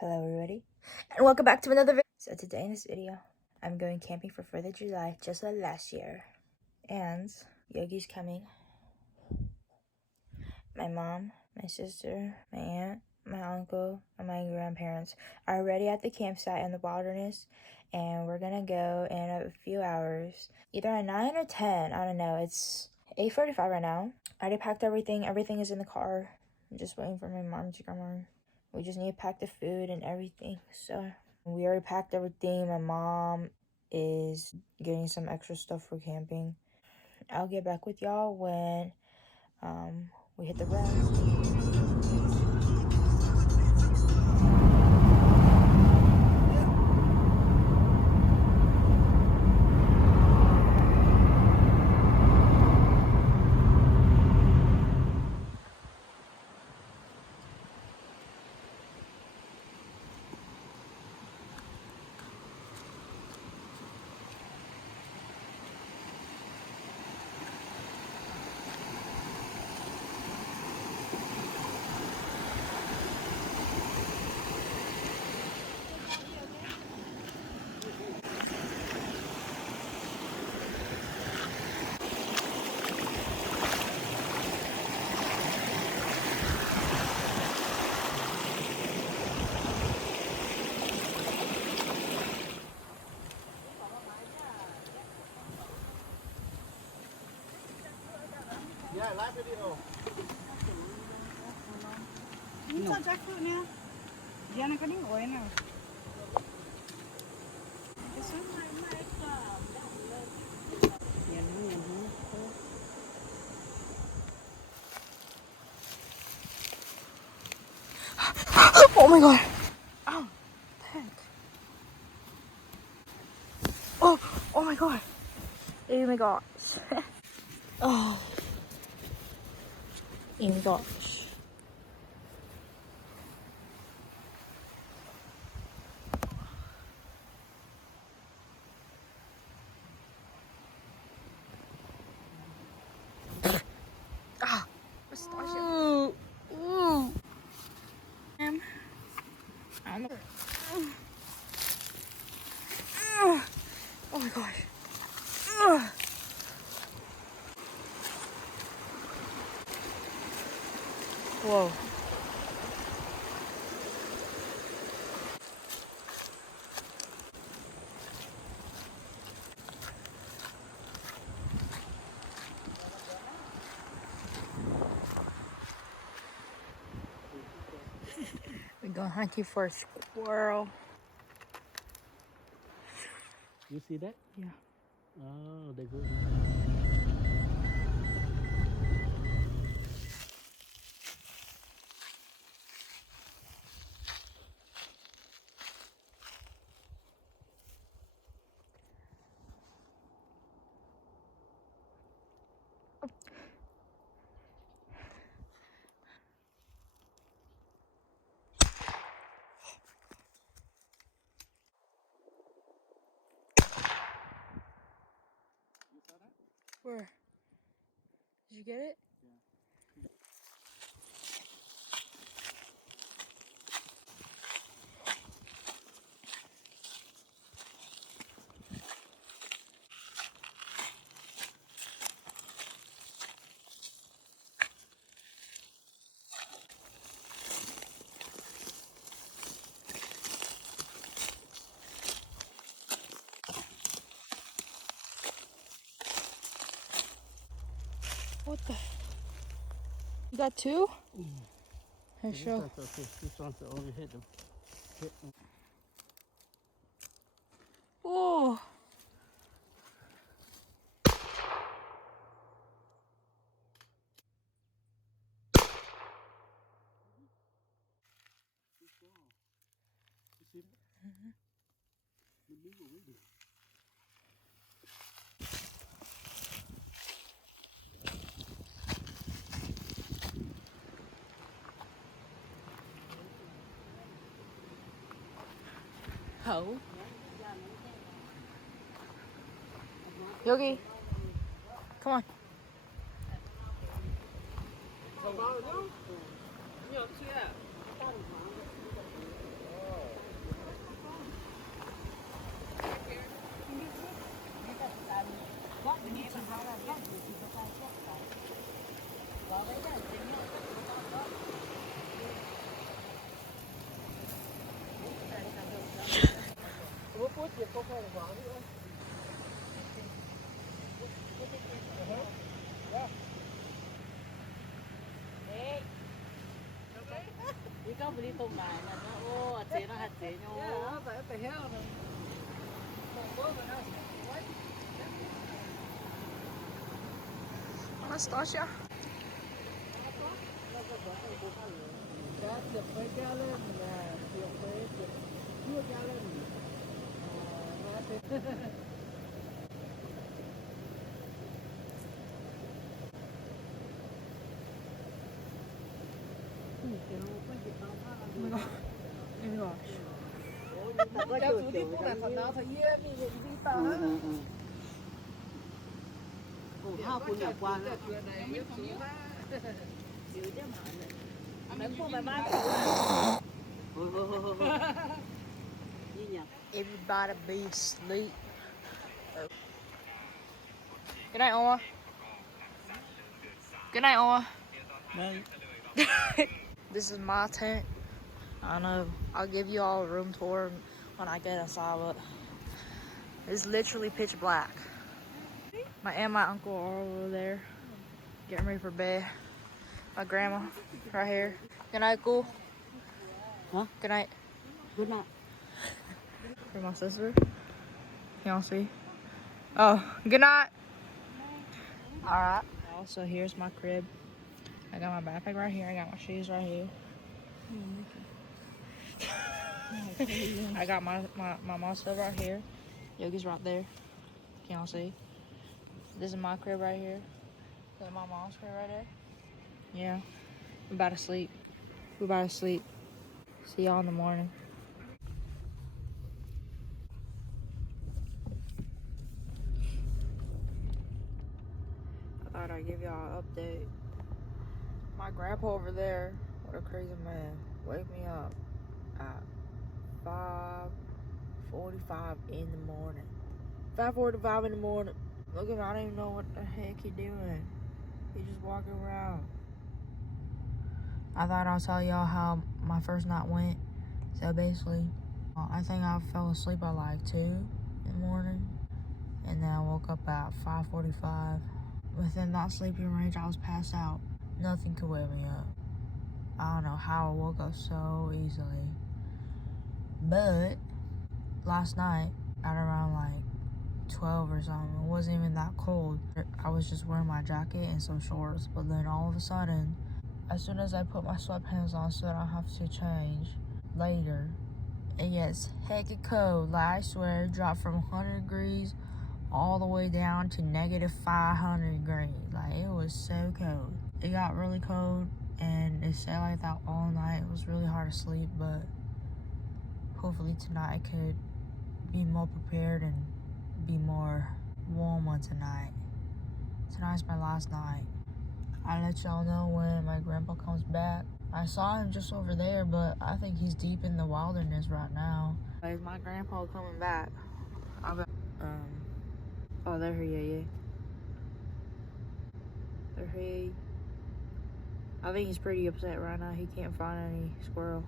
Hello everybody, and welcome back to another video. So today in this video, I'm going camping for 4th of July, just like last year. And Yogi's coming. My mom, my sister, my aunt, my uncle, and my grandparents are already at the campsite in the wilderness. And we're gonna go in a few hours, either at 9 or 10, I don't know. It's 8:45 right now. I already packed everything. Everything is in the car. I'm just waiting for my mom to come on. We just need to pack the food and everything. So we already packed everything. My mom is getting some extra stuff for camping. I'll get back with y'all when we hit the ground. Yeah, live video. Ini tak jackfruit ni. Dia nak kena oil ni. Oh my god! Oh, heck. Oh my god! Oh my gosh! Oh my gosh! Ooh. Ooh. I don't know. Oh my gosh. Whoa. We're going hunting for a squirrel. You see that? Yeah. Oh, they go. You saw that? Where? Did you get it? What the? You got two? Hey, This show. one's okay. This one's only hit them. Hit them. Oh. You see that? Mm-hmm. They move already. Ho. Yogi. Come on. Ikaw beli tumbay na no. Oh, atse na hatse nyo. Anastasia. Hao cũng nhập quan á. Mấy cô mày mang Gì nhỉ? Everybody be asleep. Good night, Oma. Good night, Oma. This is my tent. I know. I'll give you all a room tour when I get inside, but it's literally pitch black. My aunt and my uncle are over there getting ready for bed. My grandma right here. Good night, cool. Huh? Good night. Good night. For my sister. Y'all see? Oh, good night. Alright. Also, here's my crib. I got my backpack right here. I got my shoes right here. I got my mom's stuff right here. Yogi's right there. Can y'all see? This is my crib right here. This is my mom's crib right there. Yeah. I'm about to sleep. We're about to sleep. See y'all in the morning. I thought I'd give y'all an update. My grandpa over there, what a crazy man, wake me up at 5:45 in the morning. 5:45 in the morning. Look at him, I don't even know what the heck he doing. He just walking around. I thought I'll tell y'all how my first night went. So basically, I think I fell asleep at like 2 in the morning. And then I woke up at 5:45. Within that sleeping range, I was passed out. Nothing could wake me up. I don't know how I woke up so easily. But last night, at around like 12 or something, it wasn't even that cold. I was just wearing my jacket and some shorts. But then all of a sudden, as soon as I put my sweatpants on so I don't have to change later, it gets heckin' cold. Like, I swear, it dropped from 100 degrees all the way down to negative 500 degrees. Like, it was so cold. It got really cold, and it stayed like that all night. It was really hard to sleep, but hopefully tonight I could be more prepared and be more warmer tonight. Tonight's my last night. I'll let y'all know when my grandpa comes back. I saw him just over there, but I think he's deep in the wilderness right now. Is my grandpa coming back? Oh, there he is. There he. I think he's pretty upset right now. He can't find any squirrel.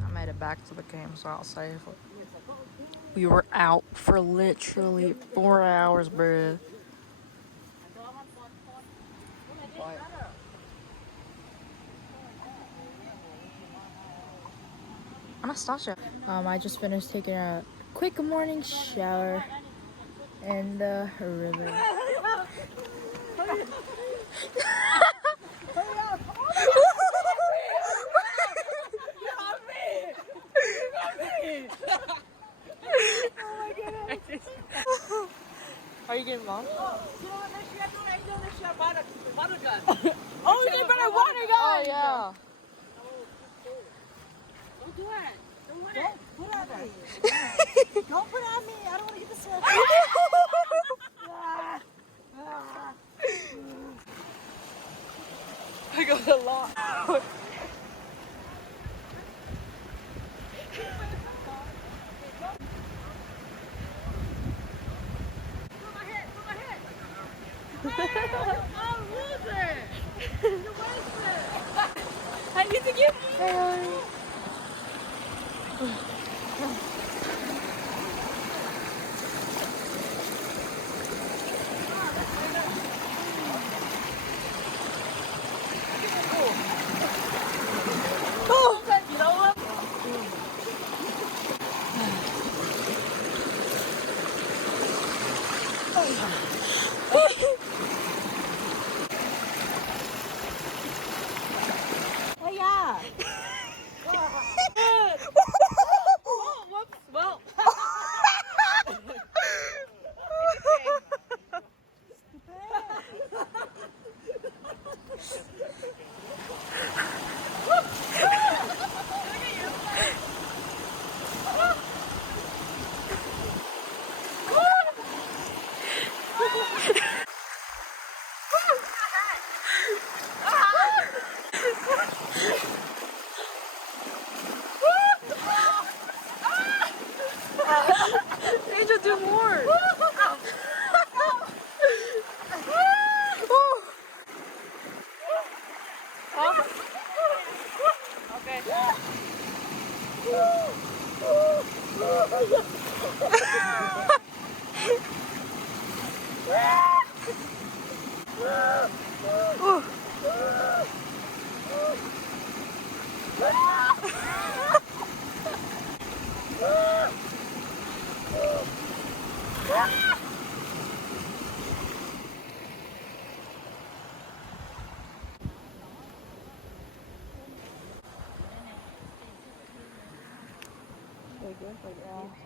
I made it back to the campsite safely. We were out for literally 4 hours, bruh. Anastasia. I just finished taking a quick morning shower in the river. Are you getting lost? Oh, Oh, they better water gun! Oh, yeah. don't do it. Don't let Don't put on me. Don't put on me. I don't want to get this one. I got a lot. I need to get more. Oh, yeah. Well, Angel, do more. okay.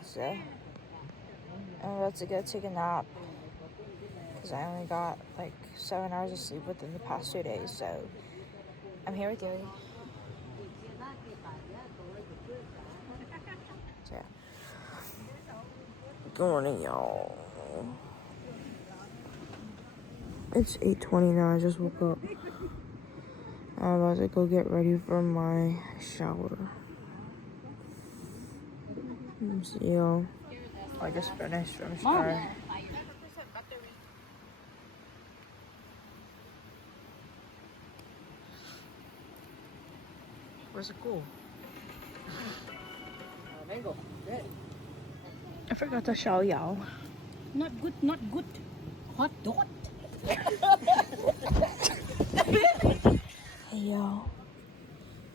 So, I'm about to go take a nap because I only got like 7 hours of sleep within the past 2 days. So, I'm here with Gary. So, yeah. Good morning, y'all. It's 8:20 now. I just woke up. I'm about to go get ready for my shower. See y'all. I just finished from shower. Where's it cool? Mango. Good. I forgot to show y'all. Not good, not good. Hot dot. Hey y'all.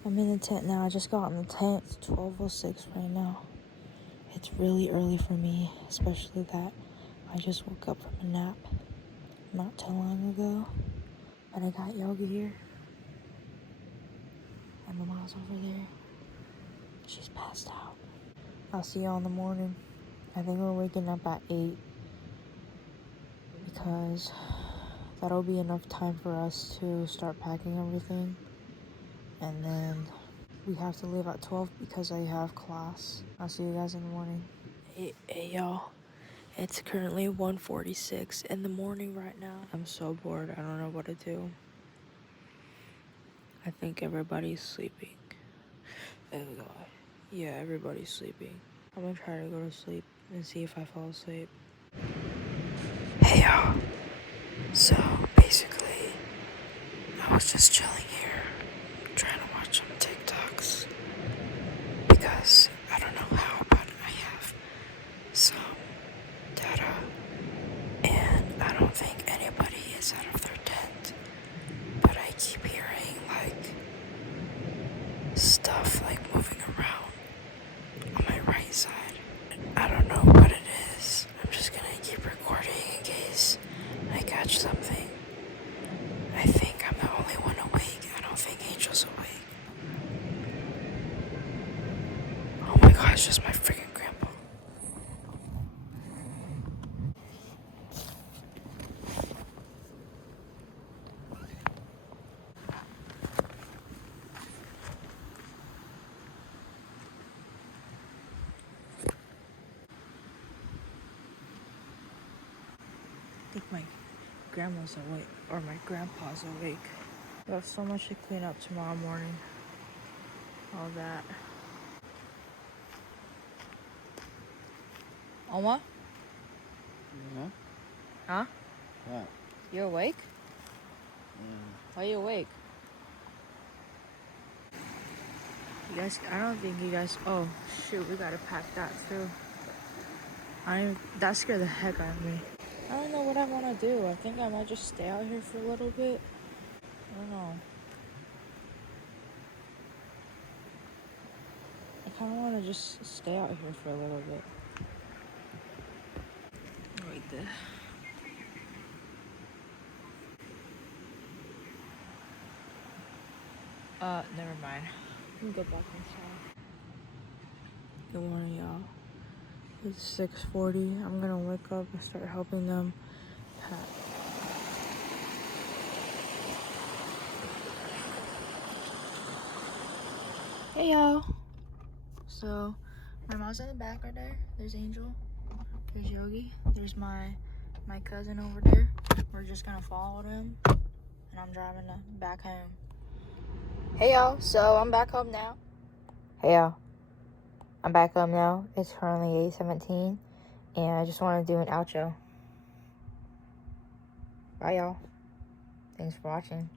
I'm in the tent now. I just got in the tent. It's 12:06 right now. It's really early for me, especially that I just woke up from a nap not too long ago. But I got Yoga here. And Mama's over there. She's passed out. I'll see y'all in the morning. I think we're waking up at 8 because that'll be enough time for us to start packing everything. And then we have to leave at 12 because I have class. I'll see you guys in the morning. Hey y'all. It's currently 1:46 in the morning right now. I'm so bored. I don't know what to do. I think everybody's sleeping. Oh god. Yeah, everybody's sleeping. I'm gonna try to go to sleep and see if I fall asleep. Hey y'all. So basically, I was just chilling here, trying to watch some TikToks. Because I don't know how, but I have some data. And I don't think anybody is out of their tent. But I keep hearing like stuff like moving around on my right side. I don't know what it is. I'm just gonna keep recording in case I catch something. I think I'm the only one awake. I don't think Angel's awake. Oh my god, it's just my freaking grandpa. think my grandma's awake or my grandpa's awake. We have so much to clean up tomorrow morning. All that. Oma? Yeah. Huh? What? You awake? Why are you awake? You guys, I don't think you guys. Oh shoot, we gotta pack that too. That scared the heck out of me. I don't know what I want to do. I think I might just stay out here for a little bit. I don't know. I kind of want to just stay out here for a little bit. Right there. Never mind. Let me go back inside. Good morning, y'all. It's 6:40. I'm gonna wake up and start helping them pack. Hey, y'all. So, my mom's in the back right there. There's Angel. There's Yogi. There's my cousin over there. We're just gonna follow them, and I'm driving back home. Hey, y'all. So, I'm back home now. Hey, y'all. I'm back home now. It's currently 8:17, and I just want to do an outro. Bye, y'all. Thanks for watching.